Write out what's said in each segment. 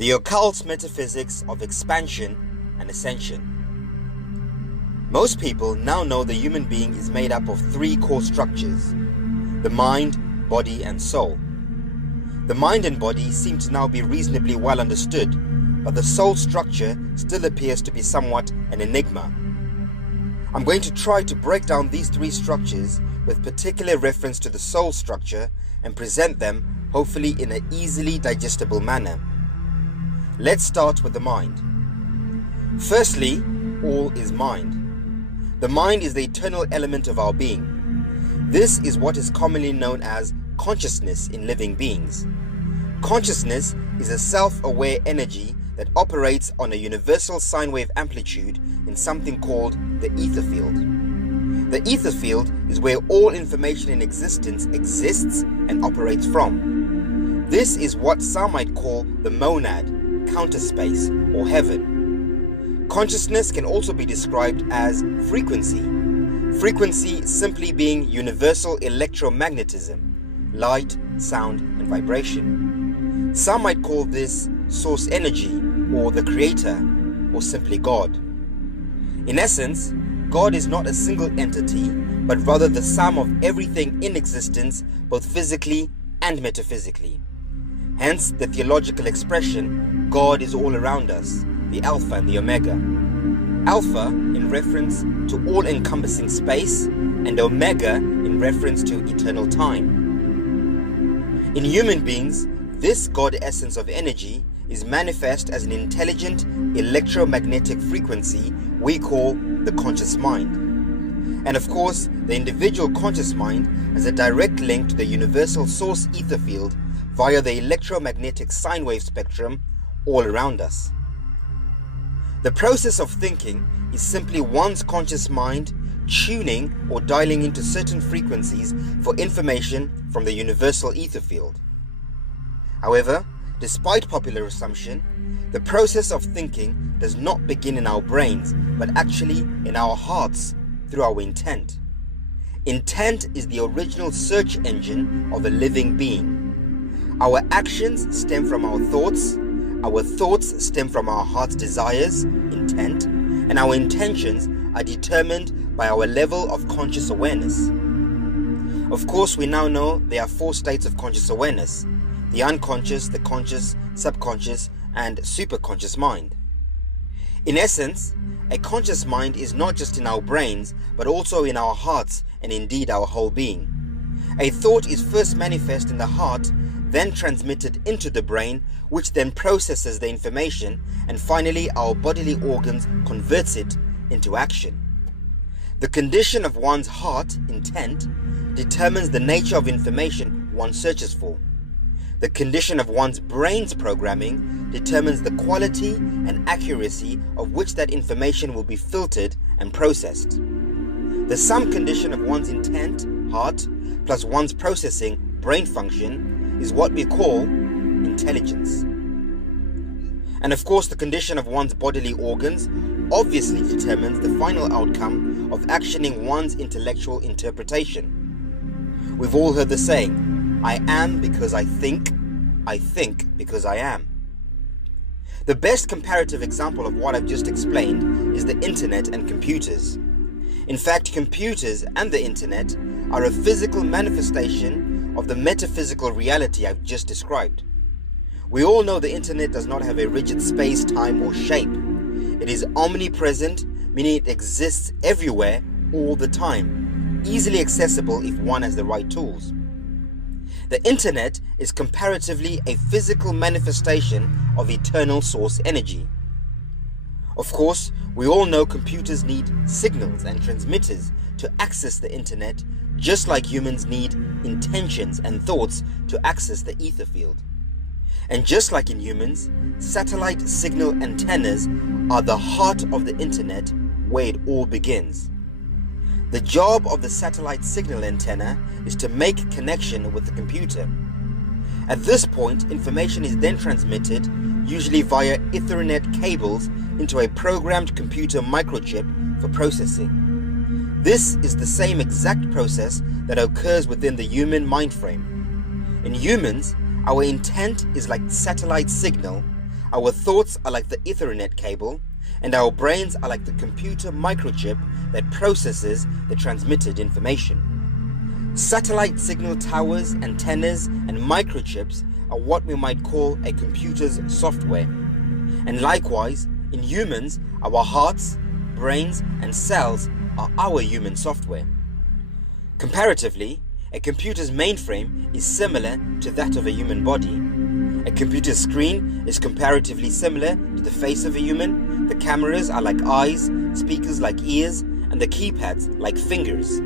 The occult metaphysics of expansion and ascension. Most people now know the human being is made up of three core structures: the mind, body, and soul. The mind and body seem to now be reasonably well understood, but the soul structure still appears to be somewhat an enigma. I'm going to try to break down these three structures with particular reference to the soul structure and present them hopefully in an easily digestible manner. Let's start with the mind. Firstly, all is mind. The mind is the eternal element of our being. This is what is commonly known as consciousness in living beings. Consciousness is a self-aware energy that operates on a universal sine wave amplitude in something called the ether field. The ether field is where all information in existence exists and operates from. This is what some might call the monad, counter space, or heaven. Consciousness can also be described as frequency. Frequency simply being universal electromagnetism, light, sound, and vibration. Some might call this source energy, or the creator, or simply God. In essence, God is not a single entity, but rather the sum of everything in existence, both physically and metaphysically. Hence the theological expression, God is all around us, the Alpha and the Omega. Alpha in reference to all-encompassing space, and Omega in reference to eternal time. In human beings, this God essence of energy is manifest as an intelligent electromagnetic frequency we call the conscious mind. And of course, the individual conscious mind has a direct link to the universal source ether field via the electromagnetic sine wave spectrum all around us. The process of thinking is simply one's conscious mind tuning or dialing into certain frequencies for information from the universal ether field. However, despite popular assumption, the process of thinking does not begin in our brains, but actually in our hearts through our intent. Intent is the original search engine of a living being. Our actions stem from our thoughts stem from our heart's desires, intent, and our intentions are determined by our level of conscious awareness. Of course, we now know there are four states of conscious awareness: the unconscious, the conscious, subconscious, and superconscious mind. In essence, a conscious mind is not just in our brains, but also in our hearts and indeed our whole being. A thought is first manifest in the heart, then transmitted into the brain, which then processes the information, and finally our bodily organs converts it into action. The condition of one's heart, intent, determines the nature of information one searches for. The condition of one's brain's programming determines the quality and accuracy of which that information will be filtered and processed. The sum condition of one's intent, heart, plus one's processing, brain function, is what we call intelligence. And of course, the condition of one's bodily organs obviously determines the final outcome of actioning one's intellectual interpretation. We've all heard the saying, I am because I think because I am. The best comparative example of what I've just explained is the internet and computers. In fact, computers and the internet are a physical manifestation of the metaphysical reality I've just described. We all know the internet does not have a rigid space, time, or shape. It is omnipresent, meaning it exists everywhere all the time, easily accessible if one has the right tools. The internet is comparatively a physical manifestation of eternal source energy. Of course, we all know computers need signals and transmitters to access the internet, just like humans need intentions and thoughts to access the ether field. And just like in humans, satellite signal antennas are the heart of the internet, where it all begins. The job of the satellite signal antenna is to make connection with the computer. At this point, information is then transmitted, usually via Ethernet cables, into a programmed computer microchip for processing. This is the same exact process that occurs within the human mind frame. In humans, our intent is like satellite signal, Our thoughts are like the Ethernet cable, and our brains are like the computer microchip that processes the transmitted information. Satellite signal towers, antennas, and microchips are what we might call a computer's software. And likewise, in humans, our hearts, brains, and cells are our human software. Comparatively, a computer's mainframe is similar to that of a human body. A computer screen is comparatively similar to the face of a human. The cameras are like eyes, speakers like ears, and the keypads like fingers.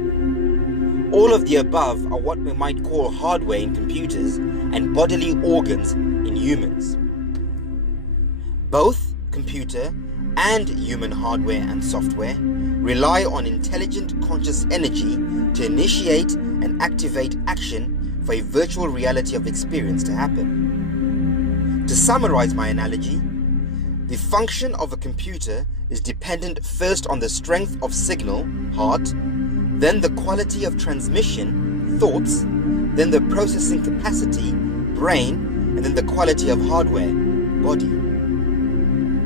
All of the above are what we might call hardware in computers and bodily organs in humans. Both computer and human hardware and software rely on intelligent conscious energy to initiate and activate action for a virtual reality of experience to happen. To summarize my analogy, the function of a computer is dependent first on the strength of signal, heart, then the quality of transmission, thoughts, then the processing capacity, brain, and then the quality of hardware, body.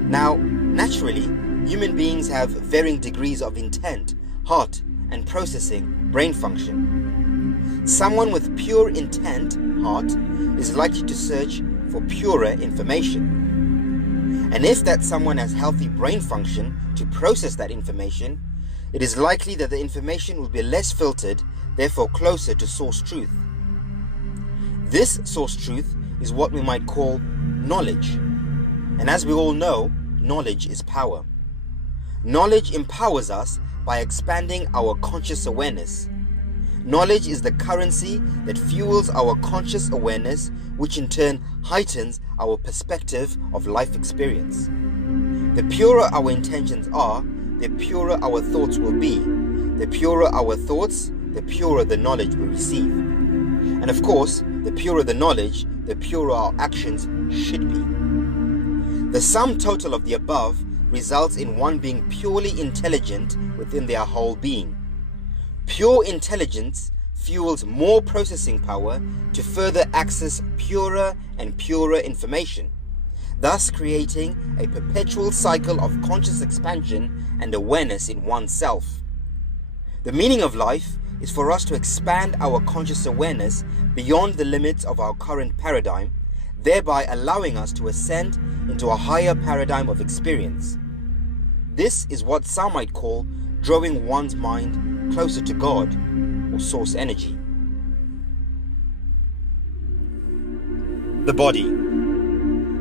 Now, naturally, human beings have varying degrees of intent, heart, and processing, brain function. Someone with pure intent, heart, is likely to search for purer information. And if that someone has healthy brain function to process that information, it is likely that the information will be less filtered, therefore closer to source truth. This source truth is what we might call knowledge. And as we all know, knowledge is power. Knowledge empowers us by expanding our conscious awareness. Knowledge is the currency that fuels our conscious awareness, which in turn heightens our perspective of life experience. The purer our intentions are, the purer our thoughts will be. The purer our thoughts, the purer the knowledge we receive. And of course, the purer the knowledge, the purer our actions should be. The sum total of the above results in one being purely intelligent within their whole being. Pure intelligence fuels more processing power to further access purer and purer information, thus creating a perpetual cycle of conscious expansion and awareness in oneself. The meaning of life is for us to expand our conscious awareness beyond the limits of our current paradigm, thereby allowing us to ascend into a higher paradigm of experience. This is what some might call drawing one's mind closer to God or source energy. The body.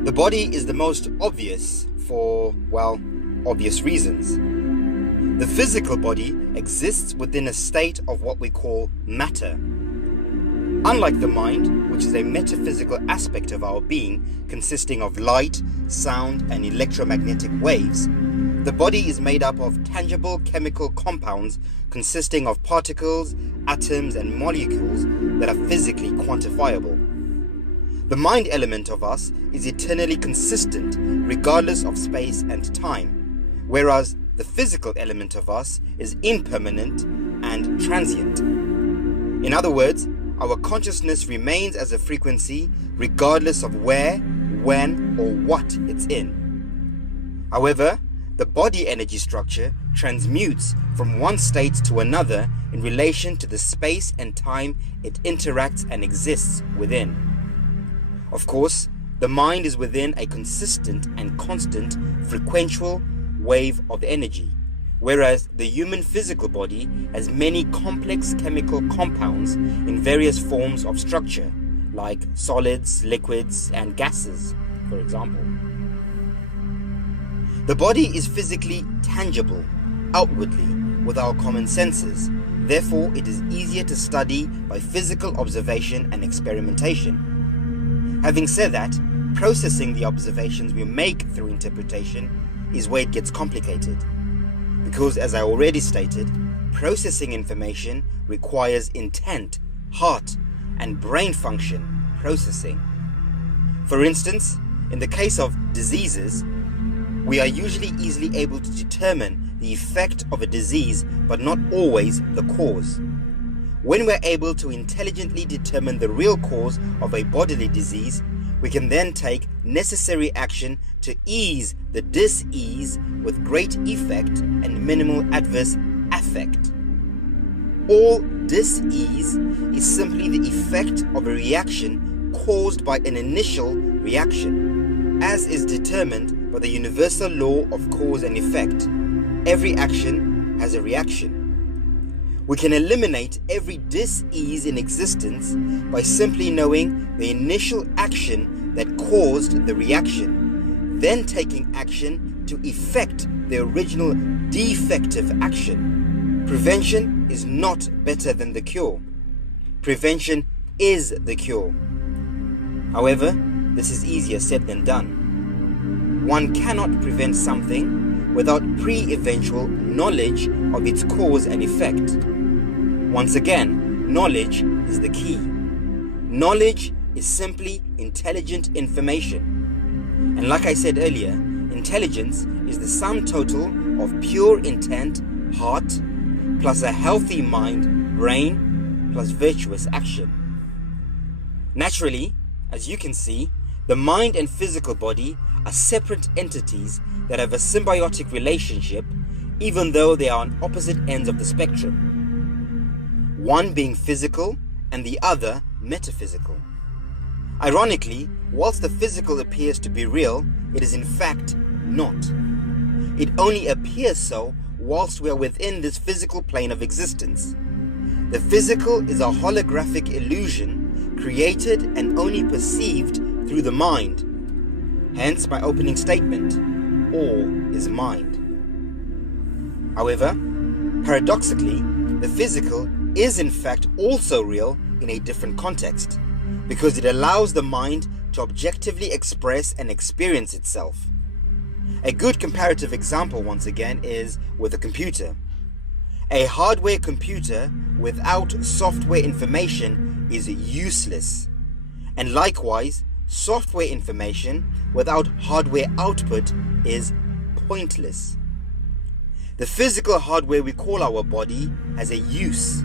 The body is the most obvious for, well, obvious reasons. The physical body exists within a state of what we call matter. Unlike the mind, which is a metaphysical aspect of our being consisting of light, sound, and electromagnetic waves, the body is made up of tangible chemical compounds consisting of particles, atoms, and molecules that are physically quantifiable. The mind element of us is eternally consistent regardless of space and time, whereas the physical element of us is impermanent and transient. In other words, our consciousness remains as a frequency regardless of where, when, or what it's in. However, the body energy structure transmutes from one state to another in relation to the space and time it interacts and exists within. Of course, the mind is within a consistent and constant frequential wave of energy, whereas the human physical body has many complex chemical compounds in various forms of structure, like solids, liquids, and gases, for example. The body is physically tangible, outwardly, with our common senses. Therefore, it is easier to study by physical observation and experimentation. Having said that, processing the observations we make through interpretation is where it gets complicated. Because, as I already stated, processing information requires intent, heart, and brain function processing. For instance, in the case of diseases, we are usually easily able to determine the effect of a disease, but not always the cause. When we're able to intelligently determine the real cause of a bodily disease, we can then take necessary action to ease the dis-ease with great effect and minimal adverse affect. All dis-ease is simply the effect of a reaction caused by an initial reaction, as is determined by the universal law of cause and effect. Every action has a reaction. We can eliminate every dis-ease in existence by simply knowing the initial action that caused the reaction, then taking action to effect the original defective action. Prevention is not better than the cure. Prevention is the cure. However, this is easier said than done. One cannot prevent something without pre-eventual knowledge of its cause and effect. Once again, knowledge is the key. Knowledge is simply intelligent information. And like I said earlier, intelligence is the sum total of pure intent, heart, plus a healthy mind, brain, plus virtuous action. Naturally, as you can see, the mind and physical body are separate entities that have a symbiotic relationship, even though they are on opposite ends of the spectrum. One being physical and the other metaphysical. Ironically, whilst the physical appears to be real, it is in fact not. It only appears so whilst we are within this physical plane of existence. The physical is a holographic illusion created and only perceived through the mind. Hence my opening statement, all is mind. However, paradoxically, the physical is in fact also real in a different context, because it allows the mind to objectively express and experience itself. A good comparative example once again is with a computer. A hardware computer without software information is useless, and likewise software information without hardware output is pointless. The physical hardware we call our body has a use,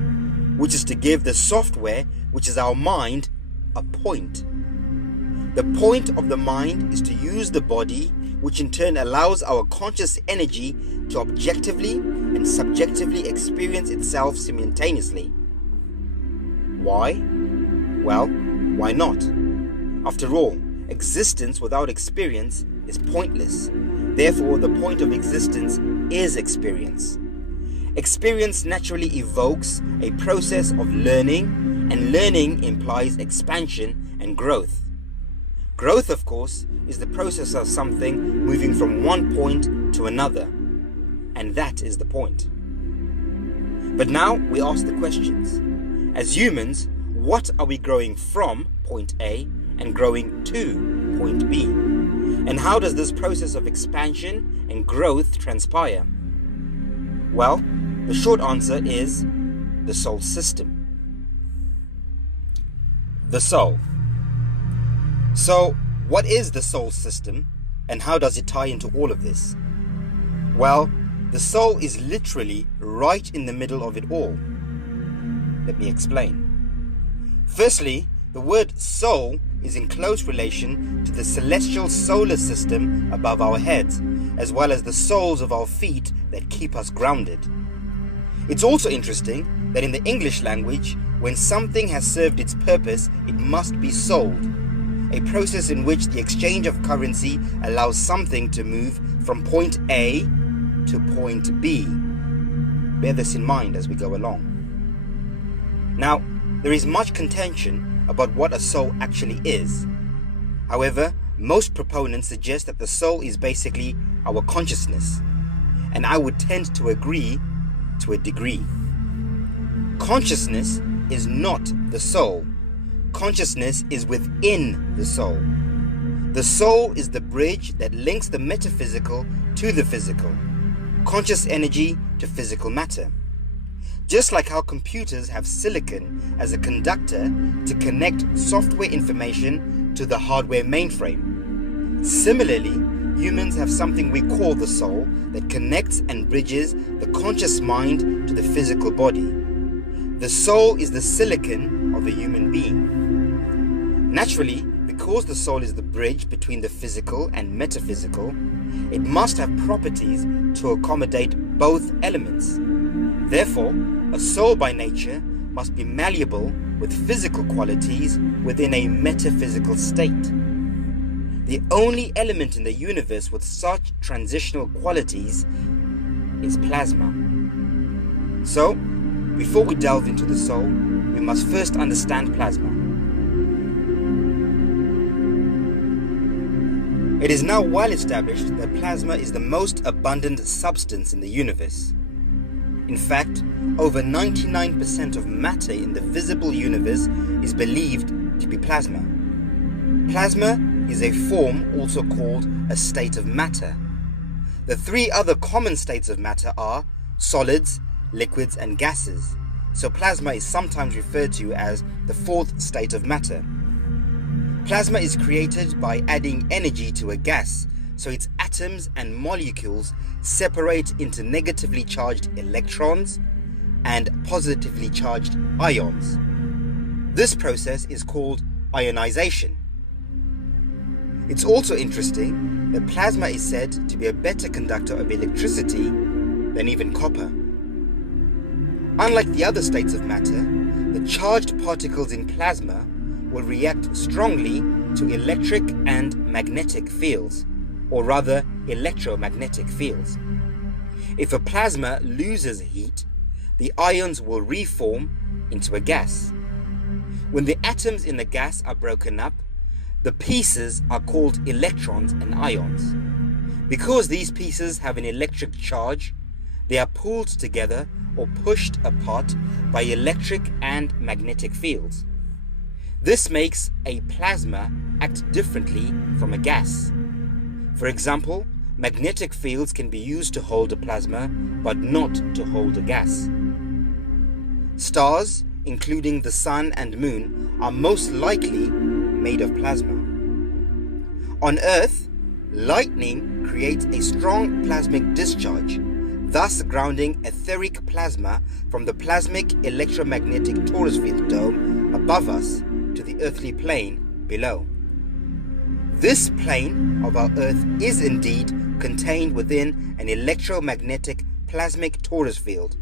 which is to give the software, which is our mind, a point. The point of the mind is to use the body, which in turn allows our conscious energy to objectively and subjectively experience itself simultaneously. Why? Well, why not? After all, existence without experience is pointless. Therefore, the point of existence is experience. Experience naturally evokes a process of learning, and learning implies expansion and growth. Growth, of course, is the process of something moving from one point to another, and that is the point. But now we ask the questions. As humans, what are we growing from point A and growing to point B? And how does this process of expansion and growth transpire? Well, the short answer is the soul system. The soul. So, what is the soul system and how does it tie into all of this? Well, the soul is literally right in the middle of it all. Let me explain. Firstly, the word soul is in close relation to the celestial solar system above our heads, as well as the soles of our feet that keep us grounded. It's also interesting that in the English language, when something has served its purpose, it must be sold, a process in which the exchange of currency allows something to move from point A to point B. Bear this in mind as we go along. Now, there is much contention about what a soul actually is. However, most proponents suggest that the soul is basically our consciousness, and I would tend to agree to a degree. Consciousness is not the soul. Consciousness is within the soul. The soul is the bridge that links the metaphysical to the physical, conscious energy to physical matter. Just like how computers have silicon as a conductor to connect software information to the hardware mainframe. Similarly, humans have something we call the soul that connects and bridges the conscious mind to the physical body. The soul is the silicon of a human being. Naturally, because the soul is the bridge between the physical and metaphysical, it must have properties to accommodate both elements. Therefore, a soul by nature must be malleable with physical qualities within a metaphysical state. The only element in the universe with such transitional qualities is plasma. So, before we delve into the soul, we must first understand plasma. It is now well established that plasma is the most abundant substance in the universe. In fact, over 99% of matter in the visible universe is believed to be plasma. Plasma is a form also called a state of matter. The three other common states of matter are solids, liquids, and gases. So plasma is sometimes referred to as the fourth state of matter. Plasma is created by adding energy to a gas, so its atoms and molecules separate into negatively charged electrons and positively charged ions. This process is called ionization. It's also interesting that plasma is said to be a better conductor of electricity than even copper. Unlike the other states of matter, the charged particles in plasma will react strongly to electric and magnetic fields, or rather electromagnetic fields. If a plasma loses heat, the ions will reform into a gas. When the atoms in the gas are broken up, the pieces are called electrons and ions. Because these pieces have an electric charge, they are pulled together or pushed apart by electric and magnetic fields. This makes a plasma act differently from a gas. For example, magnetic fields can be used to hold a plasma, but not to hold a gas. Stars, including the sun and moon, are most likely made of plasma. On Earth, lightning creates a strong plasmic discharge, thus grounding etheric plasma from the plasmic electromagnetic torus field dome above us to the earthly plane below. This plane of our Earth is indeed contained within an electromagnetic plasmic torus field,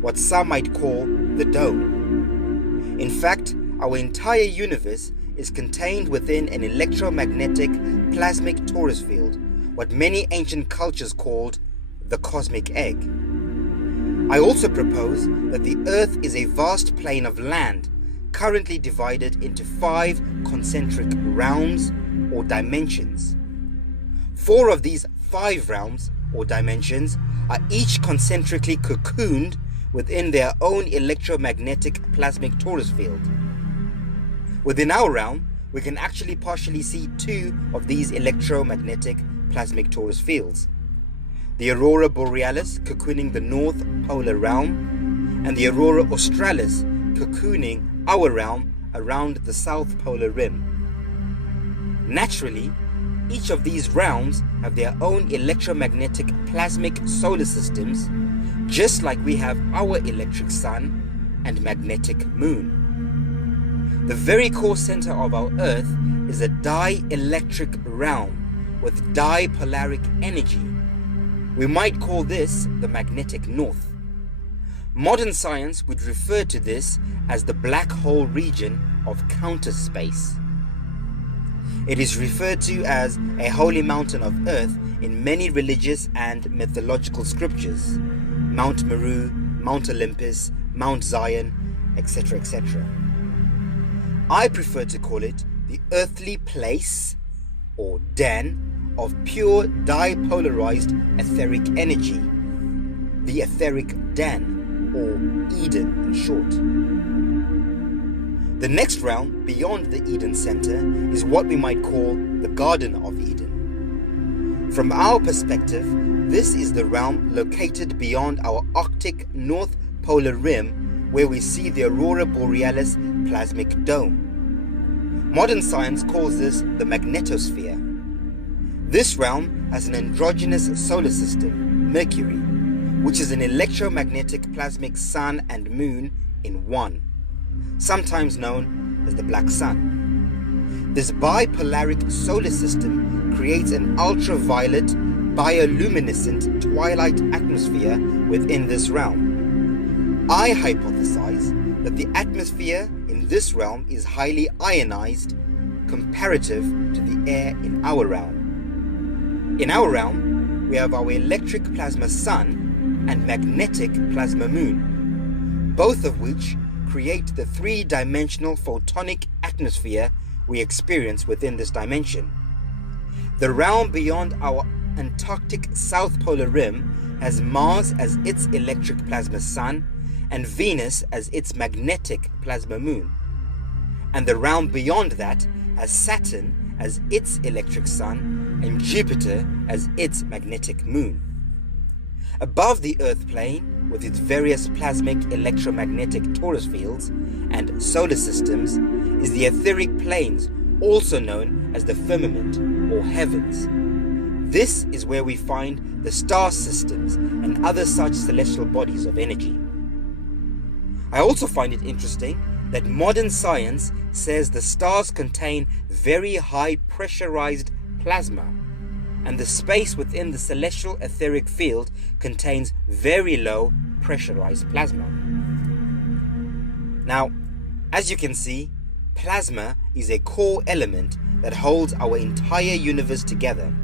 what some might call the dome. In fact, our entire universe is contained within an electromagnetic plasmic torus field, what many ancient cultures called the cosmic egg. I also propose that the Earth is a vast plane of land, currently divided into 5 concentric realms or dimensions. 4 of these 5 realms or dimensions are each concentrically cocooned within their own electromagnetic plasmic torus field. Within our realm, we can actually partially see 2 of these electromagnetic plasmic torus fields. The aurora borealis cocooning the north polar realm, and the aurora australis cocooning our realm around the south polar rim. Naturally, each of these realms have their own electromagnetic plasmic solar systems, just like we have our electric sun and magnetic moon. The very core center of our Earth is a dielectric realm with dipolaric energy. We might call this the magnetic north. Modern science would refer to this as the black hole region of counter space. It is referred to as a holy mountain of Earth in many religious and mythological scriptures: Mount Meru, Mount Olympus, Mount Zion, etc., etc. I prefer to call it the earthly place or den of pure dipolarized etheric energy, the etheric den, or Eden in short. The next realm beyond the Eden center is what we might call the Garden of Eden. From our perspective, this is the realm located beyond our Arctic North Polar Rim, where we see the aurora borealis plasmic dome. Modern science calls this the magnetosphere. This realm has an androgynous solar system, Mercury, which is an electromagnetic plasmic sun and moon in one, sometimes known as the black sun. This bipolaric solar system creates an ultraviolet, bioluminescent twilight atmosphere within this realm. I hypothesize that the atmosphere in this realm is highly ionized comparative to the air in our realm. In our realm, we have our electric plasma sun and magnetic plasma moon, both of which create the three-dimensional photonic atmosphere we experience within this dimension. The realm beyond our Antarctic South Polar Rim has Mars as its electric plasma sun and Venus as its magnetic plasma moon. And the realm beyond that has Saturn as its electric sun and Jupiter as its magnetic moon. Above the Earth plane, with its various plasmic electromagnetic torus fields and solar systems, is the etheric planes, also known as the firmament or heavens. This is where we find the star systems and other such celestial bodies of energy. I also find it interesting that modern science says the stars contain very high pressurized plasma, and the space within the celestial etheric field contains very low pressurized plasma. Now, as you can see, plasma is a core element that holds our entire universe together.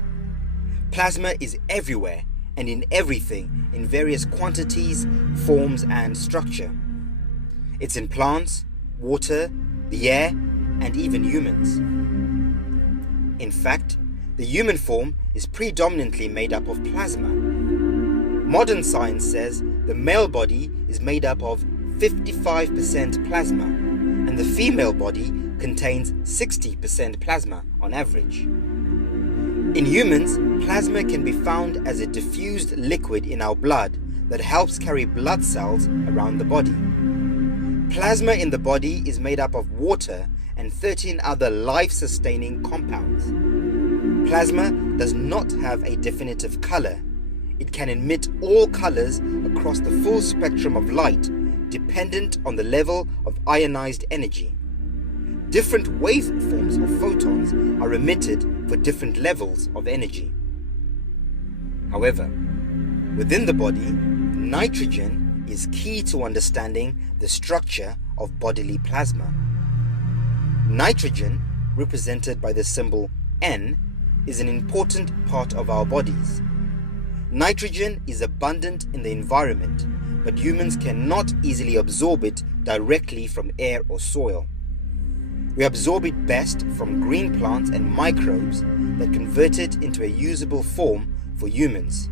Plasma is everywhere and in everything in various quantities, forms, and structure. It's in plants, water, the air, and even humans. In fact, the human form is predominantly made up of plasma. Modern science says the male body is made up of 55% plasma, and the female body contains 60% plasma on average. In humans, plasma can be found as a diffused liquid in our blood that helps carry blood cells around the body. Plasma in the body is made up of water and 13 other life-sustaining compounds. Plasma does not have a definitive color. It can emit all colors across the full spectrum of light, dependent on the level of ionized energy. Different waveforms of photons are emitted for different levels of energy. However, within the body, nitrogen is key to understanding the structure of bodily plasma. Nitrogen, represented by the symbol N, is an important part of our bodies. Nitrogen is abundant in the environment, but humans cannot easily absorb it directly from air or soil. We absorb it best from green plants and microbes that convert it into a usable form for humans,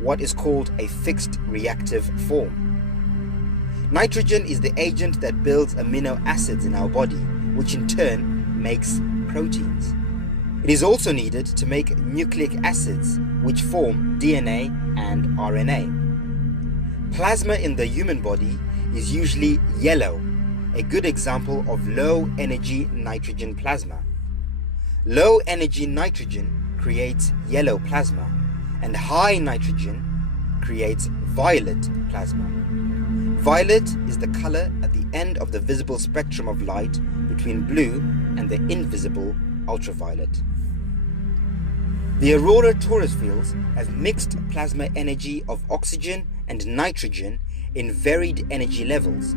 what is called a fixed reactive form. Nitrogen is the agent that builds amino acids in our body, which in turn makes proteins. It is also needed to make nucleic acids, which form DNA and RNA. Plasma in the human body is usually yellow, a good example of low-energy nitrogen plasma. Low-energy nitrogen creates yellow plasma, and high nitrogen creates violet plasma. Violet is the color at the end of the visible spectrum of light between blue and the invisible ultraviolet. The aurora torus fields have mixed plasma energy of oxygen and nitrogen in varied energy levels.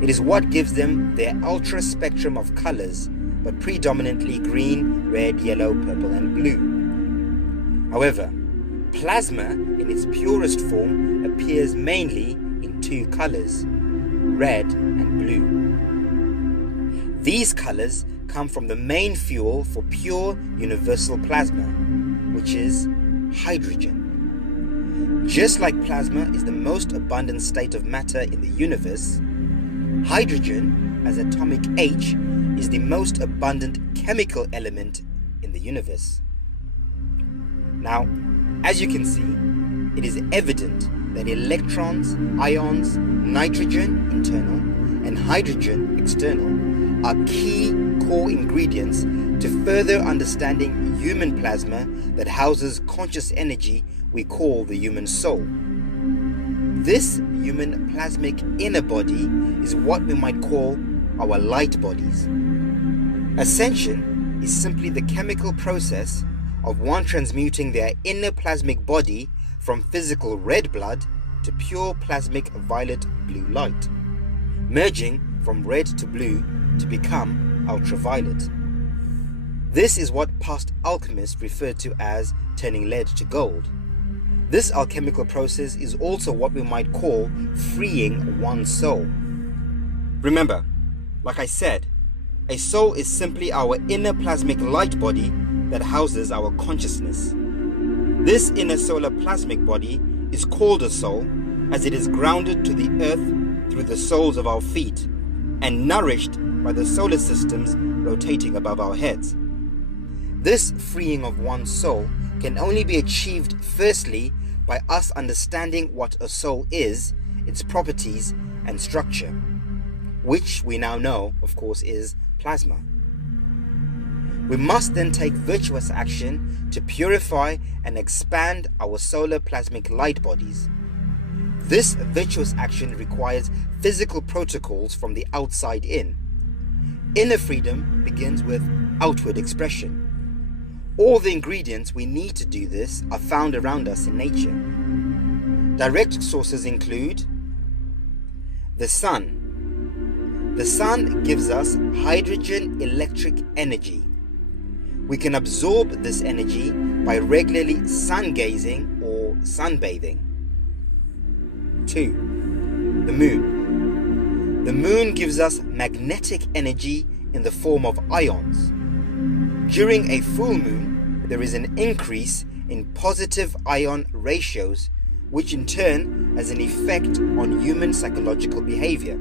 It is what gives them their ultra spectrum of colors, but predominantly green, red, yellow, purple, and blue. However, plasma in its purest form appears mainly in two colors, red and blue. These colors come from the main fuel for pure universal plasma, which is hydrogen. Just like plasma is the most abundant state of matter in the universe, hydrogen, as atomic H, is the most abundant chemical element in the universe. Now, as you can see, it is evident that electrons, ions, nitrogen internal, and hydrogen external are key core ingredients to further understanding human plasma that houses conscious energy we call the human soul. This human plasmic inner body is what we might call our light bodies. Ascension is simply the chemical process of one transmuting their inner plasmic body from physical red blood to pure plasmic violet blue light, merging from red to blue to become ultraviolet. This is what past alchemists referred to as turning lead to gold. This alchemical process is also what we might call freeing one's soul. Remember, like I said, a soul is simply our inner plasmic light body that houses our consciousness. This inner solar plasmic body is called a soul as it is grounded to the earth through the soles of our feet and nourished by the solar systems rotating above our heads. This freeing of one's soul can only be achieved firstly by us understanding what a soul is, its properties and structure, which we now know, of course, is plasma. We must then take virtuous action to purify and expand our solar plasmic light bodies. This virtuous action requires physical protocols from the outside in. Inner freedom begins with outward expression. All the ingredients we need to do this are found around us in nature. Direct sources include the sun. The sun gives us hydrogen electric energy. We can absorb this energy by regularly sun gazing or sunbathing. 2. The moon. The moon gives us magnetic energy in the form of ions. During a full moon, there is an increase in positive ion ratios, which in turn has an effect on human psychological behavior.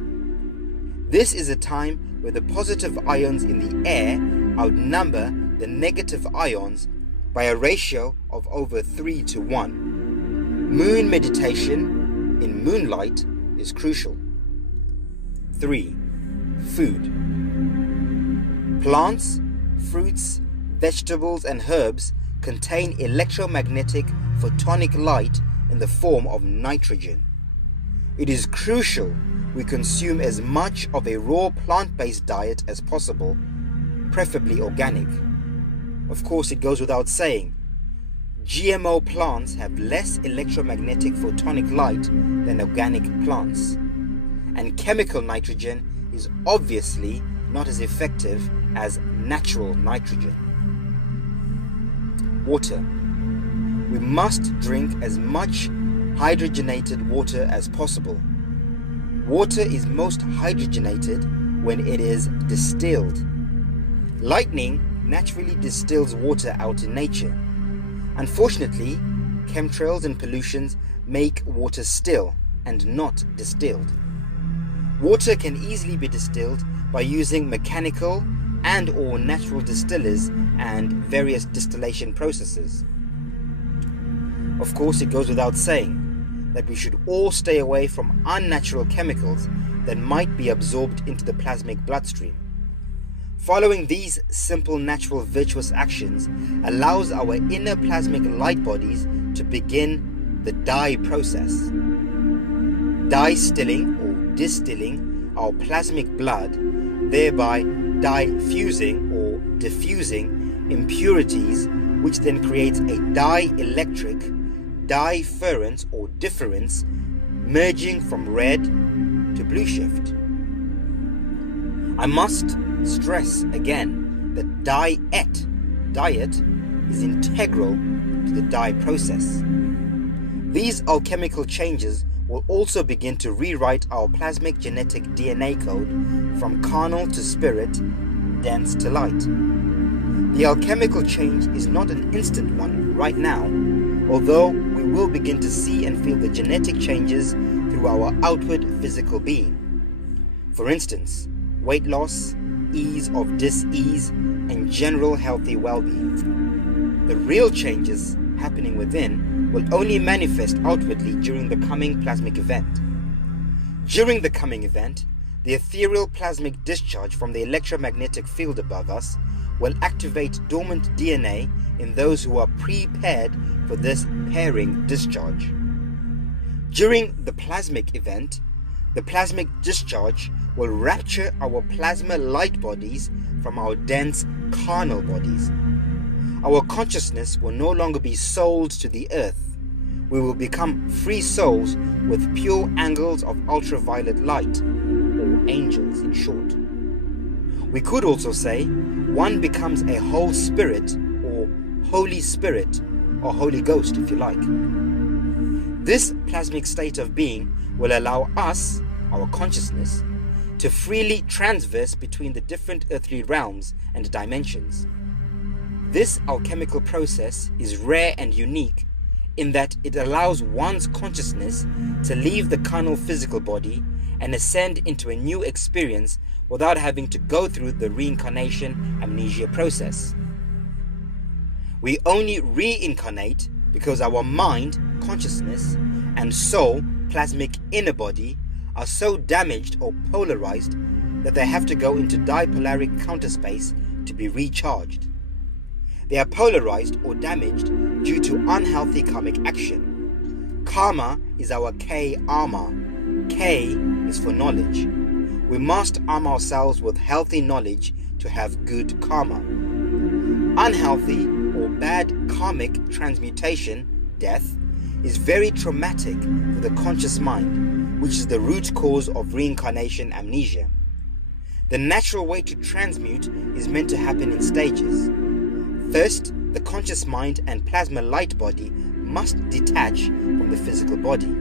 This is a time where the positive ions in the air outnumber the negative ions by a ratio of over 3 to 1. Moon meditation in moonlight is crucial. 3. Food. Plants, fruits, vegetables and herbs contain electromagnetic photonic light in the form of nitrogen. It is crucial we consume as much of a raw plant-based diet as possible, preferably organic. Of course, it goes without saying, GMO plants have less electromagnetic photonic light than organic plants, and chemical nitrogen is obviously not as effective as natural nitrogen. Water. We must drink as much hydrogenated water as possible. Water is most hydrogenated when it is distilled. Lightning naturally distills water out in nature. Unfortunately, chemtrails and pollutions make water still and not distilled. Water can easily be distilled by using mechanical and or natural distillers and various distillation processes. Of course, it goes without saying that we should all stay away from unnatural chemicals that might be absorbed into the plasmic bloodstream. Following these simple natural virtuous actions allows our inner plasmic light bodies to begin the dye process. Dye-stilling or distilling our plasmic blood, thereby diffusing or diffusing impurities, which then creates a dielectric, difference or difference, merging from red to blue shift. I must stress again that diet is integral to the dye process. These alchemical changes will also begin to rewrite our plasmic genetic DNA code from carnal to spirit, dense to light. The alchemical change is not an instant one right now, although we will begin to see and feel the genetic changes through our outward physical being. For instance, weight loss, ease of dis-ease, and general healthy well-being. The real changes happening within will only manifest outwardly during the coming plasmic event. During the coming event, the ethereal plasmic discharge from the electromagnetic field above us will activate dormant DNA in those who are prepared for this pairing discharge. During the plasmic event, the plasmic discharge will rapture our plasma light bodies from our dense carnal bodies. Our consciousness will no longer be sold to the earth. We will become free souls with pure angles of ultraviolet light, or angels in short. We could also say one becomes a whole spirit, or Holy Spirit, or Holy Ghost if you like. This plasmic state of being will allow us, our consciousness, to freely transverse between the different earthly realms and dimensions. This alchemical process is rare and unique in that it allows one's consciousness to leave the carnal physical body and ascend into a new experience without having to go through the reincarnation amnesia process. We only reincarnate because our mind, consciousness, and soul, plasmic inner body, are so damaged or polarized that they have to go into dipolaric counterspace to be recharged. They are polarized or damaged due to unhealthy karmic action. Karma is our K armor. K is for knowledge. We must arm ourselves with healthy knowledge to have good karma. Unhealthy or bad karmic transmutation, death, is very traumatic for the conscious mind, which is the root cause of reincarnation amnesia. The natural way to transmute is meant to happen in stages. First, the conscious mind and plasma light body must detach from the physical body.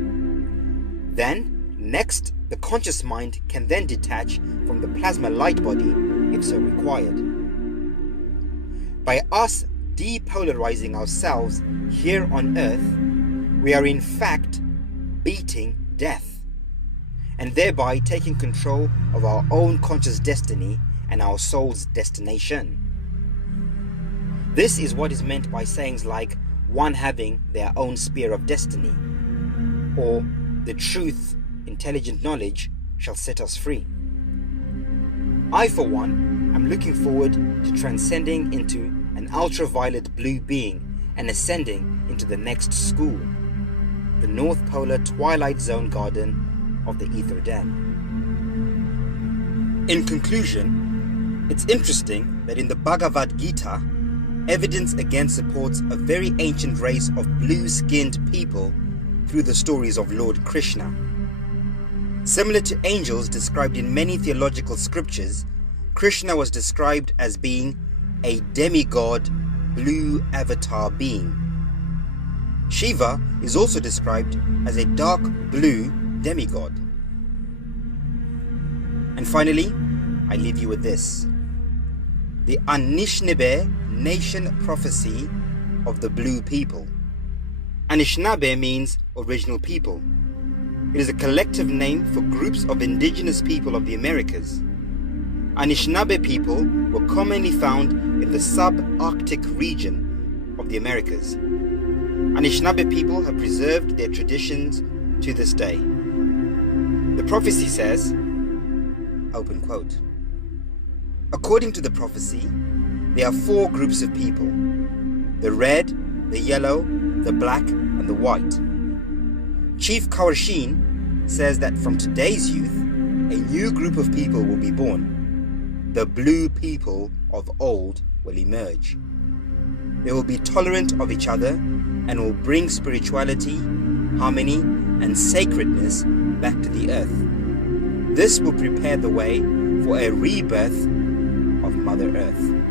Then, next, the conscious mind can then detach from the plasma light body if so required. By us depolarizing ourselves here on earth, we are in fact beating death, and thereby taking control of our own conscious destiny and our soul's destination. This is what is meant by sayings like one having their own sphere of destiny, or the truth, intelligent knowledge shall set us free. I, for one, am looking forward to transcending into an ultraviolet blue being and ascending into the next school, the North Polar Twilight Zone Garden of the Ether Den. In conclusion, it's interesting that in the Bhagavad Gita, evidence again supports a very ancient race of blue-skinned people through the stories of Lord Krishna. Similar to angels described in many theological scriptures, Krishna was described as being a demigod blue avatar being. Shiva is also described as a dark blue demigod. And finally, I leave you with this. The Anishinaabe nation prophecy of the blue people. Anishinaabe means original people. It is a collective name for groups of indigenous people of the Americas. Anishinaabe people were commonly found in the subarctic region of the Americas. Anishinaabe people have preserved their traditions to this day. The prophecy says, open quote, according to the prophecy, there are 4 groups of people: the red, the yellow, the black, and the white. Chief Kawarshin says that from today's youth, a new group of people will be born. The blue people of old will emerge. They will be tolerant of each other and will bring spirituality, harmony, and sacredness back to the earth. This will prepare the way for a rebirth of Mother Earth.